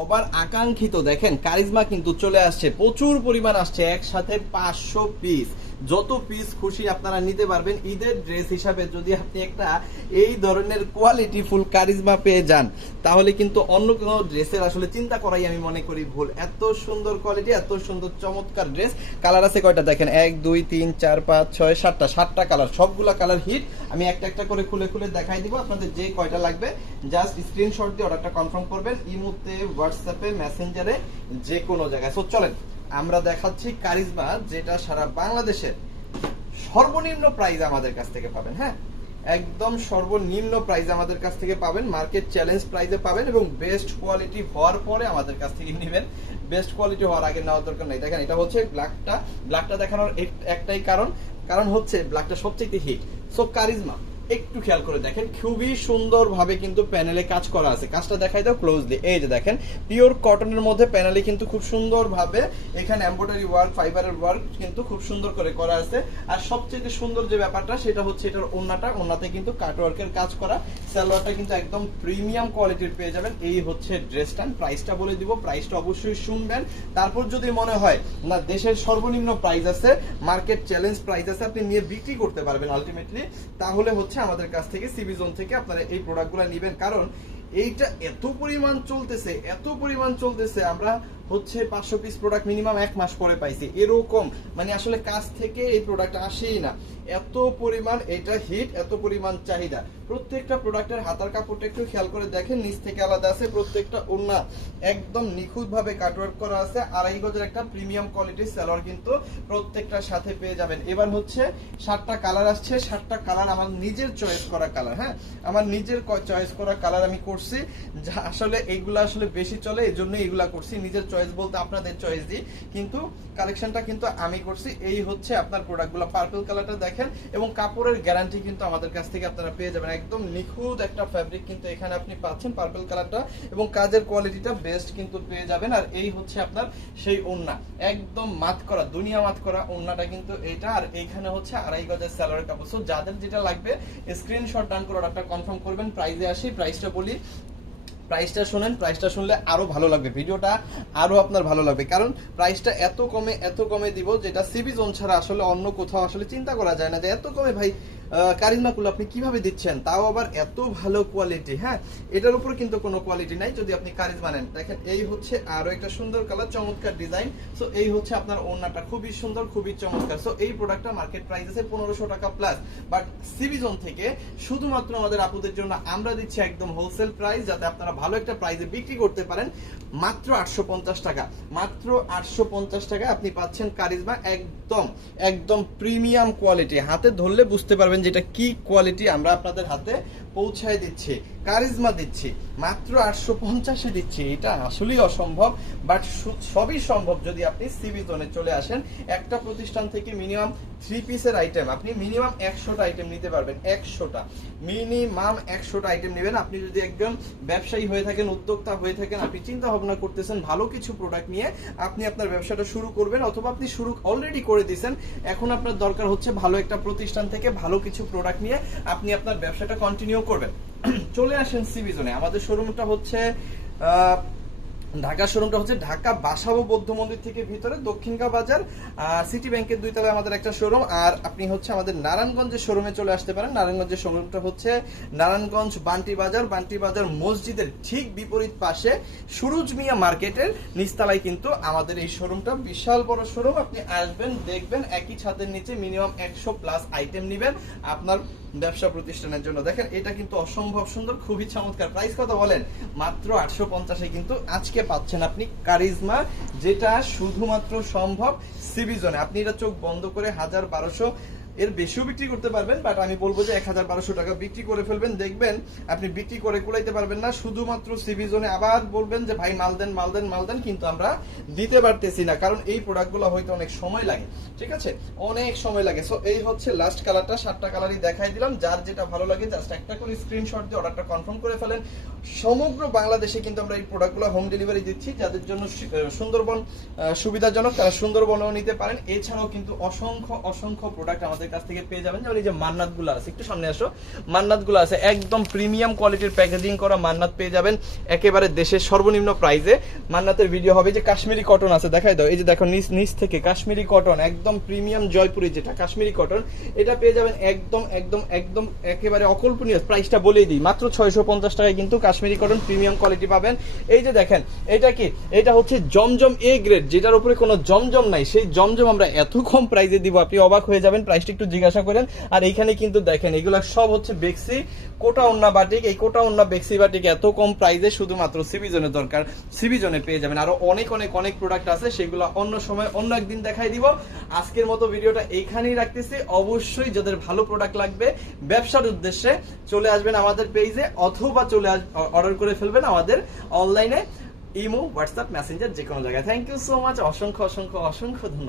সবার আকাঙ্ক্ষিত দেখেন কারিজমা কিন্তু চলে আসছে, প্রচুর পরিমাণ আসছে, একসাথে 500 পিস। যত পিস খুশি আপনারা নিতে পারবেন ঈদের ড্রেস হিসাবে। যদি আপনি একটা এই ধরনের কোয়ালিটি ফুল কারিজমা পেয়ে যান তাহলে কিন্তু অন্য কোনো ড্রেসের আসলে চিন্তা করাই আমি মনে করি ভুল। এত সুন্দর কোয়ালিটি, এত সুন্দর চমৎকার ড্রেস। কালার আছে কয়টা দেখেন, 1 2 3 4 5 6 7টা কালার, সবগুলা কালার হিট। আমি একটা একটা করে খুলে খুলে দেখাই দিব, আপনাদের যে কয়টা লাগবে জাস্ট স্ক্রিনশট দিয়ে অর্ডারটা কনফার্ম করবেন ইমোতে, হোয়াটসঅ্যাপে, মেসেঞ্জারে, যে কোনো জায়গায়। সো চলেন আমরা দেখাচ্ছি কারিজমা, যেটা সারা বাংলাদেশের সর্বনিম্ন প্রাইস আমাদের কাছ থেকে পাবেন। হ্যাঁ, একদম সর্বনিম্ন প্রাইস আমাদের কাছ থেকে পাবেন, মার্কেট চ্যালেঞ্জ প্রাইসে পাবেন, এবং বেস্ট কোয়ালিটি হওয়ার পরে আমাদের কাছ থেকে নেবেন। বেস্ট কোয়ালিটি হওয়ার আগে নেওয়ার দরকার নেই। দেখেন এটা হচ্ছে ব্ল্যাকটা দেখানোর একটাই কারণ হচ্ছে ব্ল্যাকটা সবচেয়ে হিট। সো কারিজমা একটু খেয়াল করে দেখেন, খুবই সুন্দর ভাবে কিন্তু প্যানেলে কাজ করা আছে। কাজটা দেখাই দাও ক্লোজলি। এই যে দেখেন পিওর কটনের মধ্যে প্যানেলে কিন্তু খুব সুন্দর ভাবে এখানে এমব্রয়ডারি ওয়ার্ক, ফাইবারের ওয়ার্ক কিন্তু খুব সুন্দর করে করা আছে। আর সবচেয়ে সুন্দর যে ব্যাপারটা সেটা হচ্ছে এটার ওন্নাতে কিন্তু কাটওয়ার্কের কাজ করা। সালোয়ারটা কিন্তু একদম প্রিমিয়াম কোয়ালিটির পেয়ে যাবেন। এই হচ্ছে ড্রেসটা। প্রাইসটা বলে দিব, প্রাইসটা অবশ্যই শুনবেন। তারপর যদি মনে হয় না দেশের সর্বনিম্ন প্রাইস আছে, মার্কেট চ্যালেঞ্জ প্রাইস আছে, আপনি নিয়ে বিক্রি করতে পারবেন আলটিমেটলি, তাহলে হচ্ছে আমাদের কাছ থেকে সিবি জোন থেকে আপনারা এই প্রোডাক্টগুলো নেবেন। কারণ এইটা এত পরিমাণ চলতেছে, আমরা হচ্ছে 500 পিস প্রোডাক্ট মিনিমাম 1 মাস পরে পাইছি এরকম। মানে আসলে কাজ থেকে এই প্রোডাক্ট আসেই না, এত পরিমাণ এটা হিট, এত পরিমাণ চাহিদা। প্রত্যেকটা প্রোডাক্টের হাতার কাপড়টা একটু খেয়াল করে দেখেন, নিচ থেকে আলাদা আছে, প্রত্যেকটা ওড়না একদম নিখুঁত ভাবে কাটওয়ার্ক করা আছে। 2.5 গজের একটা প্রিমিয়াম কোয়ালিটির সালোয়ার কিন্তু প্রত্যেকটার সাথে পেয়ে যাবেন। এবার হচ্ছে 7টা কালার আসছে, 7টা কালার আমার নিজের চয়েস করা কালার। হ্যাঁ, আমার নিজের চয়েস করা কালার আমি করছি, যা আসলে এইগুলা আসলে বেশি চলে, এই জন্য এইগুলা করছি। নিজের চয়েস বলতে আপনাদের চয়েস দিই, কিন্তু কালেকশনটা কিন্তু আমি করছি। এই হচ্ছে আপনার প্রোডাক্টগুলো। পার্পল কালারটা দেখেন, এবং কাপড়ের গ্যারান্টি কিন্তু আমাদের কাছ থেকে আপনারা পেয়ে যাবেন। একদম নিখুঁত একটা ফ্যাব্রিক কিন্তু এখানে আপনি পাচ্ছেন পার্পল কালারটা, এবং কাজের কোয়ালিটিটা বেস্ট কিন্তু পেয়ে যাবেন। আর এই হচ্ছে আপনার সেই ওড়না, একদম মাত করা, দুনিয়া মাত করা ওড়নাটা কিন্তু এইটা। আর এইখানে হচ্ছে 2.5 গজের সালোয়ার কাপড়। সো যাদের যেটা লাগবে স্ক্রিনশট ডান করে অর্ডারটা কনফার্ম করবেন। প্রাইসে আসি, প্রাইসটা বলি, প্রাইসটা শুনেন, প্রাইসটা শুনলে আরো ভালো লাগবে, ভিডিওটা আরো আপনার ভালো লাগবে। কারণ প্রাইসটা এত কমে দিব, যেটা সিবি জোন ছাড়া আসলে অন্য কোথাও আসলে চিন্তা করা যায় না যে এত কমে ভাই কারিজমাগুলো আপনি কিভাবে দিচ্ছেন, তাও আবার এত ভালো কোয়ালিটি। হ্যাঁ, এটার উপর কিন্তু কোনো কোয়ালিটি নাই যদি আপনি কারিজমা নেন। দেখেন এই হচ্ছে আরো একটা সুন্দর কালার, চমৎকার ডিজাইন। সো এই হচ্ছে আপনার ওড়নাটা, খুবই সুন্দর, খুবই চমৎকার। সো এই প্রোডাক্টটা মার্কেট প্রাইস আছে 1500 টাকা প্লাস, বাট সিবি জোন থেকে শুধুমাত্র আমাদের আপুদের জন্য আমরা দিচ্ছি একদম হোলসেল প্রাইস, যাতে আপনারা ভালো একটা প্রাইসে বিক্রি করতে পারেন। মাত্র 850 টাকা, মাত্র 850 টাকা আপনি পাচ্ছেন কারিজমা, একদম প্রিমিয়াম কোয়ালিটি। হাতে ধরলে বুঝতে পারবেন যেটা কি কোয়ালিটি আমরা আপনাদের হাতে পৌঁছায় দিচ্ছি। কারিজমা দিচ্ছি মাত্র 850-এ দিচ্ছি, এটা আসলেই অসম্ভব, বাট সবই সম্ভব যদি আপনি সিবি জোনে চলে আসেন। একটা প্রতিষ্ঠান থেকে মিনিমাম 3 পিসের আইটেম আপনি মিনিমাম 100টা আইটেম নিতে পারবেন। 100টা মিনিমাম 100টা আইটেম নেবেন। আপনি যদি একদম ব্যবসায়ী হয়ে থাকেন, উদ্যোক্তা হয়ে থাকেন, আপনি চিন্তা ভাবনা করতেছেন ভালো কিছু প্রোডাক্ট নিয়ে আপনি আপনার ব্যবসাটা শুরু করবেন, অথবা আপনি শুরু অলরেডি করে দিয়েছেন, এখন আপনার দরকার হচ্ছে ভালো একটা প্রতিষ্ঠান থেকে ভালো কিছু প্রোডাক্ট নিয়ে আপনি আপনার ব্যবসাটা কন্টিনিউ করবেন, চলে আসেন সিবি জোনে। আমাদের শোরুমটা হচ্ছে ঢাকা ঢাকা বাসাবো বৌদ্ধ মন্দির থেকে ভিতরে দক্ষিণগা বাজার, আর সিটি ব্যাংকের 2 তলায় আমাদের একটা শোরুম। আর আপনি হচ্ছে আমাদের নারায়ণগঞ্জের শোরুমে চলে আসতে পারেন। নারায়ণগঞ্জের শোরুমটা হচ্ছে নারায়ণগঞ্জ বান্টি বাজার মসজিদের ঠিক বিপরীত পাশে সুরুজ মিয়া মার্কেটের নিচতলায় কিন্তু আমাদের এই শোরুমটা। বিশাল বড় শোরুম, আপনি আসবেন দেখবেন একই ছাদের নিচে মিনিমাম 100 প্লাস আইটেম নেবেন আপনার ব্যবসা প্রতিষ্ঠানের জন্য। দেখেন এটা কিন্তু অসম্ভব সুন্দর, খুবই চমৎকার। প্রাইস কত বলেন? মাত্র 850-এ কিন্তু আজকে পাচ্ছেন আপনি কারিজমা, যেটা শুধুমাত্র সম্ভব সিবি জোনে। আপনি এটা চোখ বন্ধ করে 1000-1200 এর বেশিও বিক্রি করতে পারবেন, বাট আমি বলবো যে 1000-1200 টাকা বিক্রি করে ফেলবেন, দেখবেন আপনি বিক্রি করে কুলাইতে পারবেন না। শুধুমাত্র সিবি জোনে আবার বলবেন যে ভাই মাল দেন, কিন্তু আমরা দিতে পারতেছি না, কারণ এই প্রোডাক্টগুলো হয়তো অনেক সময় লাগে। ঠিক আছে, অনেক সময় লাগে। সো এই হচ্ছে লাস্ট কালারটা, 7টা কালারই দেখাই দিলাম। যার যেটা ভালো লাগে জাস্ট একটা করে স্ক্রিনশট দিয়ে অর্ডারটা কনফার্ম করে ফেলেন। সমগ্র বাংলাদেশে কিন্তু আমরা এই প্রোডাক্টগুলো হোম ডেলিভারি দিচ্ছি। যাদের জন্য সুন্দরবন সুবিধাজনক, তারা সুন্দরবনেও নিতে পারেন। এছাড়াও কিন্তু অসংখ্য প্রোডাক্ট আমাদের আমাদের কাছ থেকে পেয়ে যাবেন। যেমন এই যে মান্নাত গুলো আছে, একটু সামনে আসো, মান্নাত গুলো আছে একদম প্রিমিয়াম কোয়ালিটির প্যাকেজিং করা মান্নাত পেয়ে যাবেন একেবারে দেশের সর্বনিম্ন প্রাইসে। মান্নাতের ভিডিও হবে। যে কাশ্মীরি কটন আছে দেখাই দাও, এই যে দেখো নিচ থেকে কাশ্মীরি কটন একদম প্রিমিয়াম জয়পুরি যেটা কাশ্মীরি কটন, এটা পেয়ে যাবেন একদম একদম একদম একেবারে অকল্পনীয় প্রাইসটা বলেই দিই, মাত্র 650 টাকায় কিন্তু কাশ্মীরি কটন প্রিমিয়াম কোয়ালিটি পাবেন। এই যে দেখেন এটা কি, এটা হচ্ছে জমজম এ গ্রেড, যেটার উপরে কোনো জমজম নাই, সেই জমজম আমরা এত কম প্রাইসে দিব আপনি অবাক হয়ে যাবেন। প্রাইসটা একটু জিজ্ঞাসা করেন। আর এইখানে কিন্তু দেখেন এগুলা সব হচ্ছে বেক্সি কোটা ওন্না বাটিক, এই কোটা ওন্না বেক্সি বাটিক এত কম প্রাইসে শুধুমাত্র সিবি জোনের দরকার, সিবি জোনে পেয়ে যাবেন। আরো অনেক অনেক অনেক প্রোডাক্ট আছে, সেগুলো অন্য সময় অন্য একদিন দেখাই দিব। আজকের মতো ভিডিওটা এইখানেই রাখতেছি। অবশ্যই যাদের ভালো প্রোডাক্ট লাগবে ব্যবসার উদ্দেশ্যে চলে আসবেন আমাদের পেজে, অথবা চলে অর্ডার করে ফেলবেন আমাদের অনলাইনে ইমো, হোয়াটসঅ্যাপ, মেসেঞ্জার যে কোনো জায়গায়। থ্যাংক ইউ সো মাচ, অসংখ্য অসংখ্য অসংখ্য ধন্যবাদ।